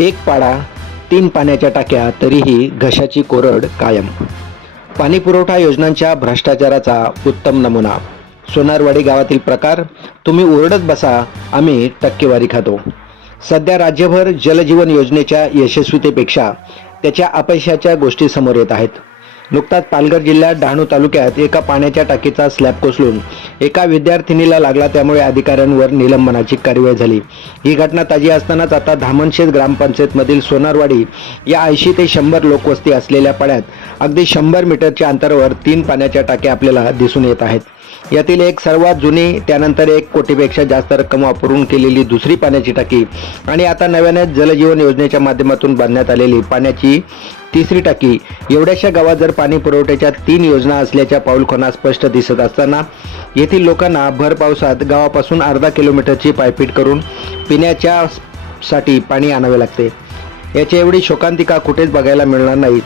एक पाडा तीन पाण्याच्या टाक्या तरीही घशाची कोरड कायम. पाणी पुरवठा योजनांच्या भ्रष्टाचाराचा उत्तम नमुना. सोनारवाडी गावातील प्रकार तुम्ही ओरडत बसा आम्ही टक्केवारी खातो. सध्या राज्यभर जलजीवन योजनेच्या यशस्वीतेपेक्षा त्याच्या अपयशाच्या गोष्टी समोर येत आहेत. नुकताच पालघर जिल्ह्यात डहाणू तालुक्यात एका पाण्याच्या टाकीचा स्लॅब कोसळून एका विद्यार्थिनीला लागला त्यामुळे अधिकाऱ्यांवर निलंबनाची कारवाई झाली. ही घटना ताजी असतानाच आता धामणशेत ग्रामपंचायतमधील सोनारवाडी या ऐंशी ते शंभर लोकवस्ती असलेल्या पाड्यात अगदी शंभर मीटरच्या अंतरावर तीन पाण्याच्या टाक्या आपल्याला दिसून येत आहेत. यातील एक सर्वात जुनी त्यानंतर एक कोटीपेक्षा जास्त रक्कम वापरून केलेली दुसरी पाण्याची टाकी आणि आता नव्याने जलजीवन योजनेच्या माध्यमातून बांधण्यात आलेली पाण्याची तिसरी टाकी. एवढ्याशा गावात जर पाणी पुरवठ्याच्या तीन योजना असल्याच्या पाऊलखोना स्पष्ट दिसत असताना येथील लोकांना भर पावसात गावापासून अर्धा किलोमीटरची पायपीट करून पिण्याच्या साठी पाणी आणावे लागते. याची एवढी शोकांतिका कुठेच बघायला मिळणार नाही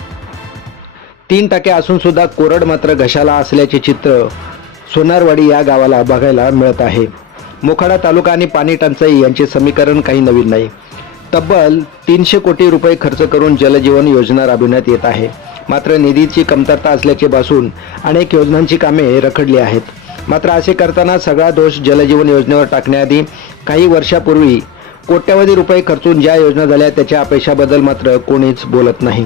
तीन टाके असून सुद्धा कोरड मात्र घशाला असल्याचे चित्र सोनारवाडी या गावाला बघायला मिळत आहे. मोखाडा तालुका आणि पाणी टंचाई यांचे समीकरण काही नवीन नाही. तब्बल तीनशे कोटी रुपये खर्च करून जलजीवन योजना राबविण्यात येत आहे. मात्र निधीची कमतरता असल्याचे भासून अनेक योजनांची कामे रखडली आहेत. मात्र असे करताना सगळा दोष जलजीवन योजनेवर टाकण्याआधी काही वर्षापूर्वी कोट्यवधी रुपये खर्चून ज्या योजना झाल्या त्याच्या अपेक्षाबद्दल मात्र कोणीच बोलत नाही.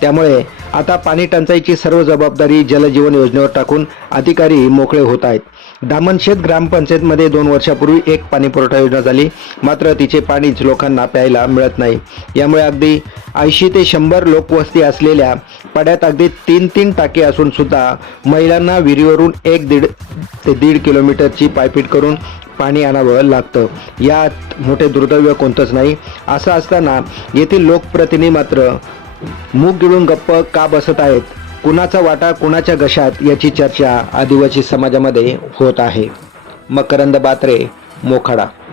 त्यामुळे आता पाणी टंचाईची सर्व जबाबदारी जलजीवन योजनेवर टाकून अधिकारी मोकळे होत आहेत. दामनशेत ग्रामपंचायतमध्ये दोन वर्षापूर्वी एक पाणी पुरवठा योजना झाली. मात्र तिचे पाणीच लोकांना प्यायला मिळत नाही. यामुळे अगदी ऐंशी ते शंभर लोकवस्ती असलेल्या पाड्यात अगदी तीन तीन टाके असून सुद्धा महिलांना विहिरीवरून एक दीड ते दीड किलोमीटरची पायपीट करून पाणी आणावं लागतं. यात मोठे दुर्दैव कोणतंच नाही. असं असताना येथील लोकप्रतिनिधी मात्र मूग गिळून गप्प का बसत आहेत? कुणाचा वाटा कुणाच्या घशात याची चर्चा आदिवासी समाजामध्ये होत आहे. मकरंद बात्रे मोखाडा.